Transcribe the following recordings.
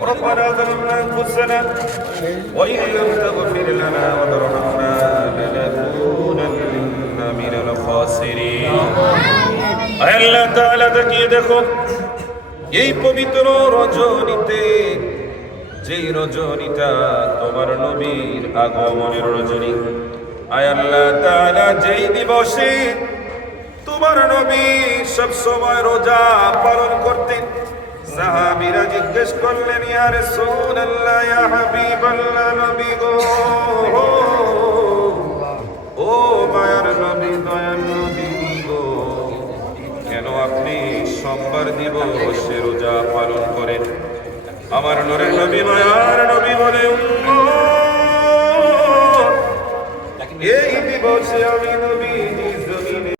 ربنا ظلمنا أنفسنا وإن لم تغفر لنا وترحمنا لنكونن من الخاسرين আল্লাহ তাআলা তাকিয়ে দেখো এই পবিত্র রজনীতে, যেই রজনীটা তোমার নবীর আগমনের রজনী। আয় আল্লাহ তাআলা, যেই দিবসে তোমার নবী সব সময় রোজা পালন করতেন, সাহাবীরা জিজ্ঞেস করলেন, ইয়া রাসূলুল্লাহ, ইয়া হাবিবাল্লাহ, নবী গো, ও মায়ার নবী, দয়ার নবী গো, কেন আপনি সোমবার দিবসে রোজা পালন করেন? আমার নূরের নবী, মায়ার নবী বলে, এই দিবসে আমি নবী জমিনে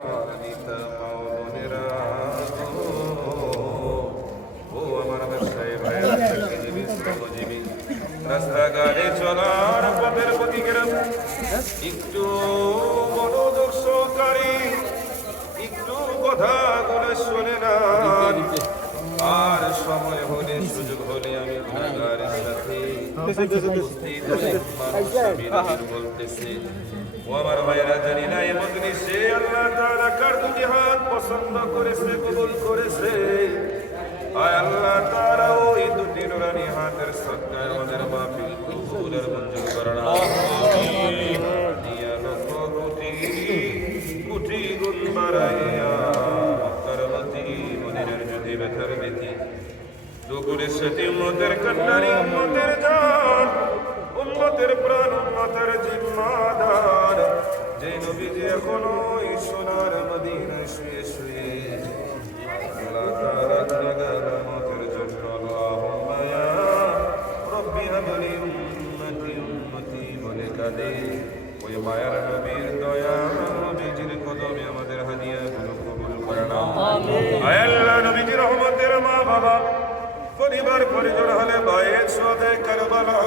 রাস্তাঘাটে চলার পথের প্রতীকেরা একটু মনোযোগ সহকারে একটু কথাগুলো শুনে না। আর সময় হলে, সুযোগ হলে আমি গুনাহগারের সাথে বলতেছি, ও আমার ভাইয়েরা, জানি না এই মজলিসে আল্লাহ তাআলা কার দুটি হাত পছন্দ করেছে, কবুল করেছে। আয় আল্লাহ তাআলা, ওই দুটি নুরানি হাতের সদকায় আমাদের মাহফিল কবুলের মঞ্জুর করুন। আমিন। দিয়া লক্ষ কোটি গুণ বাড়াইয়া করমতি মদিনার যদি ব্যথার ব্যথি দুগুরের সাথে উম্মতের কল্যাণী, উম্মতের জান, উম্মতের প্রাণ, উম্মতের জিম্মাদার, যে নবীজি এখনো এই সোনার মদিনায় শুয়ে শুয়ে আল্লাহ তাআলা গুনাহগারের জন্য আল্লাহুম্মা ইয়া রাব্বি হাবলি উম্মতি উম্মতি বলে কাঁদে, ওই মায়ার নবীর দয়া নবীজির কদমে আমাদের হাদিয়াগুলো কবুল করে নাও। আয় আল্লাহ, নবীজির রহমতের মা বাবা, পরিবার পরিজন হলে বায়ের সদে কারবালা,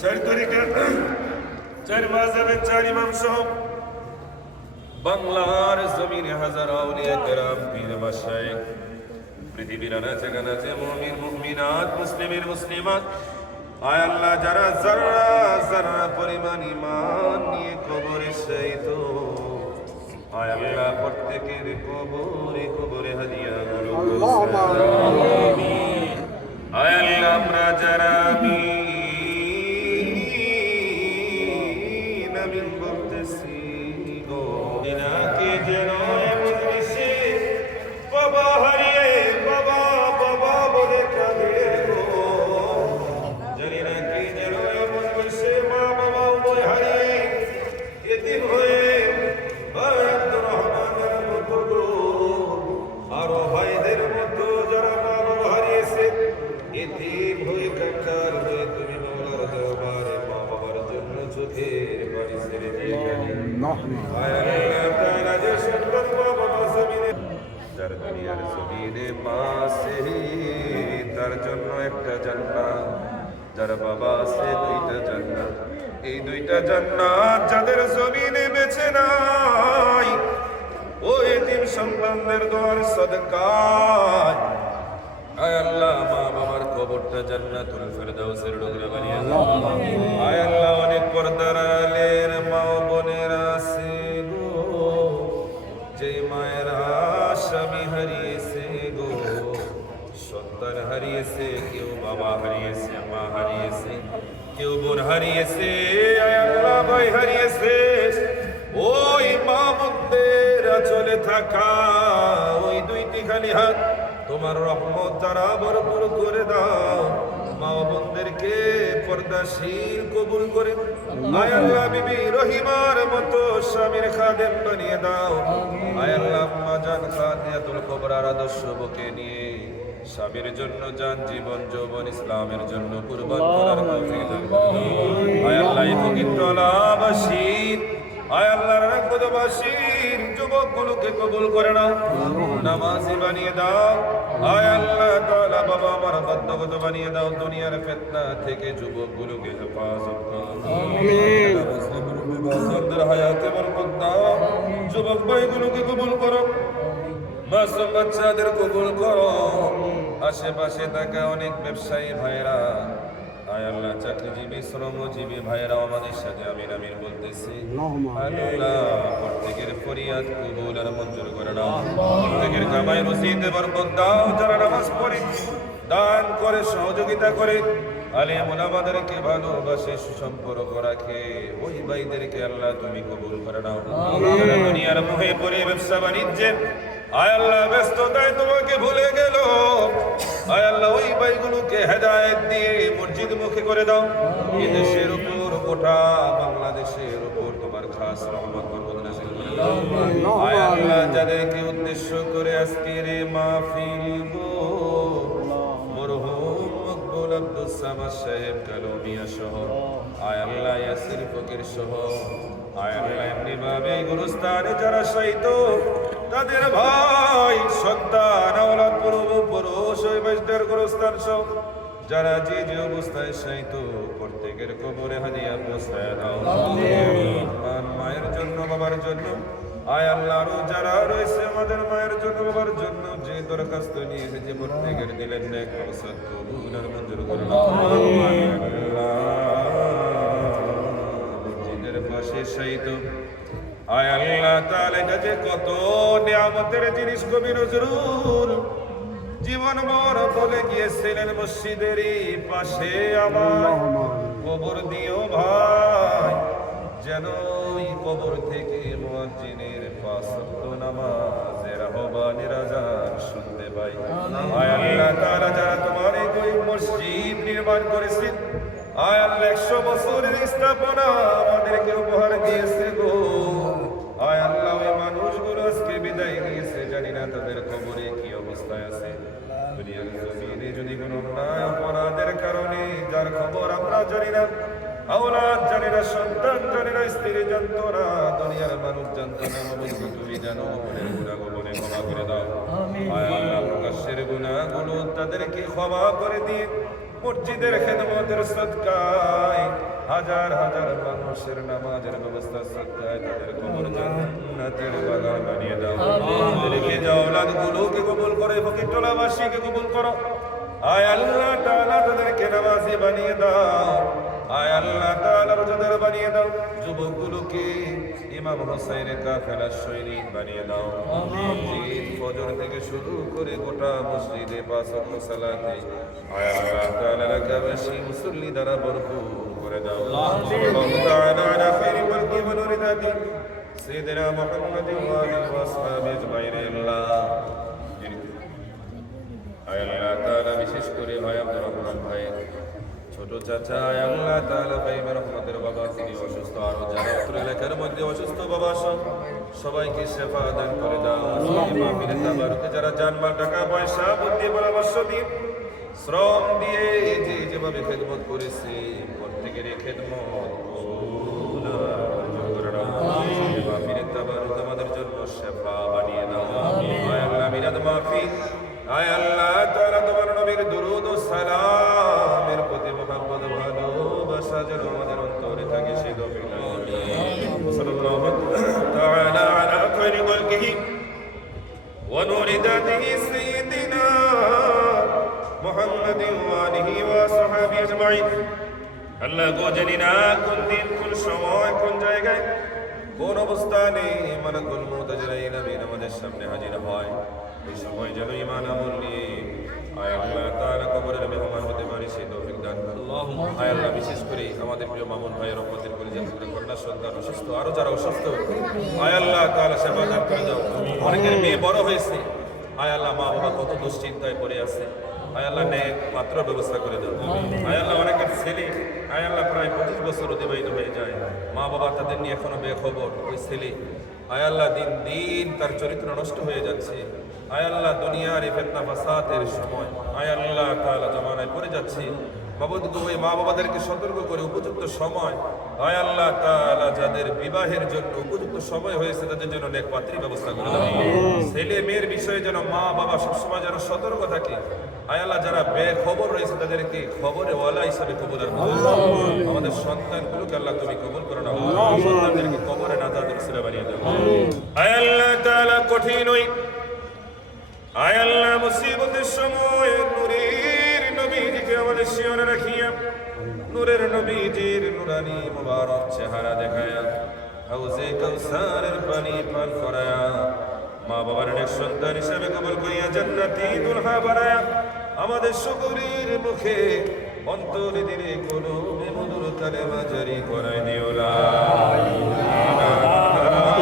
4 তারিখের 4 মাযহাবের 4 ইমাম সহ বাংলার জমিনে হাজার আউলিয়া কেরাম, পীর মাশায়েখ, পৃথিবীর আনাচে কানাচে মুমিন মুমিনাত, মুসলিমের মুসলিমাত, আয় আল্লাহ, যারা যারা যারা পরিমাণ ঈমান নিয়ে কবরে শায়িত, আয় আল্লাহ, প্রত্যেকের কবরে কবরে হাদিয়াগুলো আমিন। আয় আল্লাহ, আমরা যারা আমিন আমিন বলতেছি গো, দিনাকে যেন মজলিসে বাবা হারিয়ে বাবা বাবা বলে কাঁদে গো, জানি না কি যেন মজলিসে মা বাবা উভয় হারিয়ে এতিম হয়ে ভাই আব্দুর রহমানের মতো গো, আরো ভাইদের মতো যারা মা বাবা হারিয়েছে, এতিম হয়ে কাঙ্গাল হয়ে তুমি মওলার দরবারে মা বাবার জন্য চোখের পানি ছেড়ে দিয়ে গেলে। আয় আল্লাহ তাআলা, যে সুন্দর মা বাবা জমিনে, যার দুনিয়ার জমিনে মা আছে তার জন্য একটা জান্নাত, যার বাবা আছে 2টা জান্নাত। এই 2টা জান্নাত যাদের জমিনে বেঁচে নাই, ওই এতিম সন্তানদের দোয়ার সদকায় আয় আল্লাহ, মা বাবার কবরটা জান্নাতুল ফেরদাউসের ডোগরা বানিয়ে দাও। আয় আল্লাহ, অনেক পর্দার আড়ালের মা ও বোনেরা আছে গো, যে মায়েরা স্বামী হারিয়েছে গো, সন্তান হারিয়েছে, কেউ বাবা হারিয়েছে, মা হারিয়েছে, কেউ বোন হারিয়েছে, আয় আল্লাহ, ভাই হারিয়েছে, ওই মা বোনদের চলে থাকা ওই 2টি খালি হাত তোমার রহমত দ্বারা ভরপুর করে দাও। মা বোনদেরকে পর্দাশীল কবুল করে আয় আল্লাহ, বিবি রহিমার মতো স্বামীর খাদেম বানিয়ে দাও। আয় আল্লাহ, আম্মা জান খাদিজাতুল কুবরার আদর্শ বুকে নিয়ে স্বামীর জন্য জান, জীবন, যৌবন ইসলামের জন্য কুরবান করার তৌফিক দান করো। আয় আল্লাহ, এই ফকিরতলাবাসীর, আয় আল্লাহ, রাঙ্গদবাসীর যুবকগুলোকে কবুল করে নাও, নামাজি বানিয়ে দাও। আয় আল্লাহ তাআলা, বাবা আমার বাধ্যগত বানিয়ে দাও, দুনিয়ার ফিতনা থেকে যুবকগুলোকে হেফাজত করো। আমিন। মুসলিমদের হায়াতে বরকত দাও, যুবক ভাইগুলোকে কবুল করো, মাসুম বাচ্চাদের কবুল করো। আশেপাশে থাকা অনেক ব্যবসায়ী ভাইরা, আয় আল্লাহ চাকরিজীবী শ্রমজীবী ভাইরা আমাদের সাথে আমির আমির বলতেছি। আল্লাহ প্রত্যেকের ফরিয়াদ কবুল আর মঞ্জুর করে নাও। প্রত্যেকের কামাই রসিদে বরকত দাও। যারা নামাজ পড়ে দান করে সহযোগিতা করে আলেম ওলামাদেরকে ভালোবাসে সুসম্পর্ক রাখে, ওই ভাইদেরকে আল্লাহ তুমি কবুল করে নাও। যারা দুনিয়ার মোহে পড়ে ব্যবসা বাণিজ্যে আয় আল্লাহ ব্যস্ততায় তোমাকে ভুলে গেল, আয় আল্লাহ ওই ভাইগুলোকে হেদায়েত দিয়ে মসজিদ মুখে করে দাও। এই দেশের উপর গোটা বাংলাদেশের উপর তোমার খাস রহমত বরকত নাযিল করে দাও। আয় আল্লাহ যাদেরকে উদ্দেশ্য করে আজকের এই মাহফিল গো, মরহুম মকবুল আব্দুস সামাদ সাহেব কালুমিয়া সহ, আয় আল্লাহ ইয়াসির ফকির সহ, আয় আল্লাহ এমনি ভাবে গুরুস্থানে যারা শায়িত তাদের ভাই সন্তান আওলাদ পুরুষ ওই বাইশটার গুরুস্থান সহ যারা যে যে অবস্থায় শায়িত প্রত্যেকের কবরে হাদিয়া পৌঁছায় দাও। মায়ের জন্য বাবার জন্য আয় আল্লাহ আরো যারা রয়েছে আমাদের মায়ের জন্য বাবার জন্য যে দরখাস্ত নিয়ে এসেছে প্রত্যেকের দিলেন নেক মকসদ কবুল আর মঞ্জুর করে নাও। মসজিদের পাশে শায়িত আয় আল্লাহ তাআলা কাছে কত নিয়ামতের জিনিস কবি নজরুল জীবন ভর বলে গিয়েছিলেন, মসজিদেরই পাশে আমার কবর দিও ভাই, যেন ওই কবর থেকে মুয়াজ্জিনের পাঁচ ওয়াক্ত নামাজের আহ্বানের আযান শুনতে পাই। আয় আল্লাহ তাআলা যারা তোমার এই মসজিদ নির্মাণ করেছেন, আয় আল্লাহ 100 বছরের স্থাপনা আমাদেরকে উপহার দিয়েছে গো, আয় আল্লাহ ওই মানুষগুলো আজকে বিদায় নিয়েছে, জানি না তাদের কবরে কি অবস্থায় আছে। দুনিয়ার জমিনে যদি কোনো অন্যায় অপরাধের কারণে যার খবর আমরা জানি না, আওলাদ জানে না, সন্তান জানে না, স্ত্রী জানতো না, দুনিয়ার মানুষ জানতো না, মাবুদ তুমি জানো, মনের গুনাহগুলো ক্ষমা করে দাও। আয় আল্লাহ প্রকাশ্যের গুনাহগুলো তাদেরকে ক্ষমা করে দিয়ে মসজিদের খেদমতের সদকায় হাজার হাজার মানুষের নামাজের ব্যবস্থা সদকায় তাদের কবর জান্নাতের বাগান বানিয়ে দাও। তাদেরকে জাওলাদগুলোকে কবুল করে, ফকিরটোলাবাসীকে কবুল করো। আয় আল্লাহ তাআলা তাদেরকে নামাজি বানিয়ে দাও। আয় আল্লাহ তাআলা রোজাদার বানিয়ে দাও। যুবকগুলোকে ইমাম হোসেনের কাফেলার সৈনিক বানিয়ে দাও। মসজিদ ফজর থেকে শুরু করে গোটা মসজিদে 5 ওয়াক্ত সালাতে আয় আল্লাহ তাআলা রাকাবাসী মুসল্লি দ্বারা ভরপুর করে দাও। আল্লাহু তাআলা আলা খায়রি খালকি ওয়া নূরি যাতি সাইয়্যিদিনা মুহাম্মাদিন ওয়া আলিহি ওয়া আসহাবিহি আজমাইন। আয় আল্লাহ তাআলা বিশেষ করে ভাই আব্দুর রহমান ভাই ছোট চাচা, আয় আল্লাহ তাআলা ভাই রহমতের বাবা তিনি অসুস্থ, আর যারা অত্র এলাকার মধ্যে অসুস্থ বাবা সবাইকে শেফা দান করে দাও। মাহফিলে তাবারুকে যারা জানমাল টাকা পয়সা বুদ্ধি পরামর্শ দিয়ে শ্রম দিয়ে যে যেভাবে খেদমত করেছে প্রত্যেকের খেদমত মাহফিলে তাবারুক আমাদের জন্য শেফা বানিয়ে দাও। আয় আল্লাহ মিলাদ মাহফিল, আয় আল্লাহ তাআলা তোমার নবীর দুরূদ ও সালামের প্রতি মুহাব্বত ভালোবাসা যেন আমাদের অন্তরে থাকে, সেই তৌফিক দান করুন। সাল্লাল্লাহু তাআলা আলা খায়রি খালকিহি ওয়া নূরি যাতিহি সাইয়্যিদিনা মুহাম্মাদিন ওয়া আলিহি ওয়া আসহাবিহি আজমাইন। আল্লাহ গো জানি না কোন দিন কোন সময় কোন জায়গায় কোন অবস্থানে মালাকুল মউত আজরাইল আমিন আমাদের সামনে হাজির হয়, এই সময় যেন ঈমান আমল নিয়ে আয় আল্লাহ তাআলা কবরের মেহমান হতে পারি, সেই তৌফিক দান করুন। আয় আল্লাহ বিশেষ করে আমাদের প্রিয় মামুন ভাইয়ের রহমতের করে যে কন্যা সন্তান অসুস্থ, আরো যারা অসুস্থ আয় আল্লাহ তাআলা সেবা দান করে দাও। অনেকের মেয়ে বড় হয়েছে, আয় আল্লাহ মা বাবা কত দুশ্চিন্তায় পড়ে আছে, আয় আল্লাহ নেক পাত্র ব্যবস্থা করে দাও। আয় আল্লাহ অনেকের ছেলে আয় আল্লাহ প্রায় 25 বছর অতিবাহিত হয়ে যায়, মা বাবা তাদের নিয়ে এখনো বেখবর, ওই ছেলে আয় আল্লাহ দিন দিন তার চরিত্র নষ্ট হয়ে যাচ্ছে। আয় আল্লাহ দুনিয়ার এই ফিতনা ফাসাদের সময় আয় আল্লাহ তাআলা জামানায় পড়ে যাচ্ছে, বাবুদ গো ওই মা বাবাদেরকে সতর্ক করে উপযুক্ত সময় আয় আল্লাহ তাআলা যাদের বিবাহের জন্য উপযুক্ত সময় হয়েছে তাদের জন্য নেক পাত্রী ব্যবস্থা করে দাও। ছেলে মেয়ের বিষয়ে যেন মা বাবা সবসময় যেন সতর্ক থাকে। আয় আল্লাহ যারা বেখবর রয়েছে তাদেরকে খবরে ওয়ালা হিসাবে কবুল করো। আমাদের সন্তানগুলোকে আল্লাহ তুমি কবুল করো না, সন্তানদেরকে কবরে নাজাতের উসিলা বানিয়ে দাও। আয় আল্লাহ তাআলা কঠিন ওই আয় আল্লাহ মুসিবতের সময় নূরের নবীজিকে আমাদের শিয়রে রাখিয়া নূরের নবীজির নুরানি মুবারক চেহারা দেখায়া হাউজে কাউসারের পানি পান করায়া মা বাবার নেক সন্তান হিসেবে কবুল করিয়া জান্নাতি দুলহা বানায়া আমাদের সকলের মুখে অন্তরে দিলে কোনো মধুর কালেমা জারি করায় দিও লা ইলাহা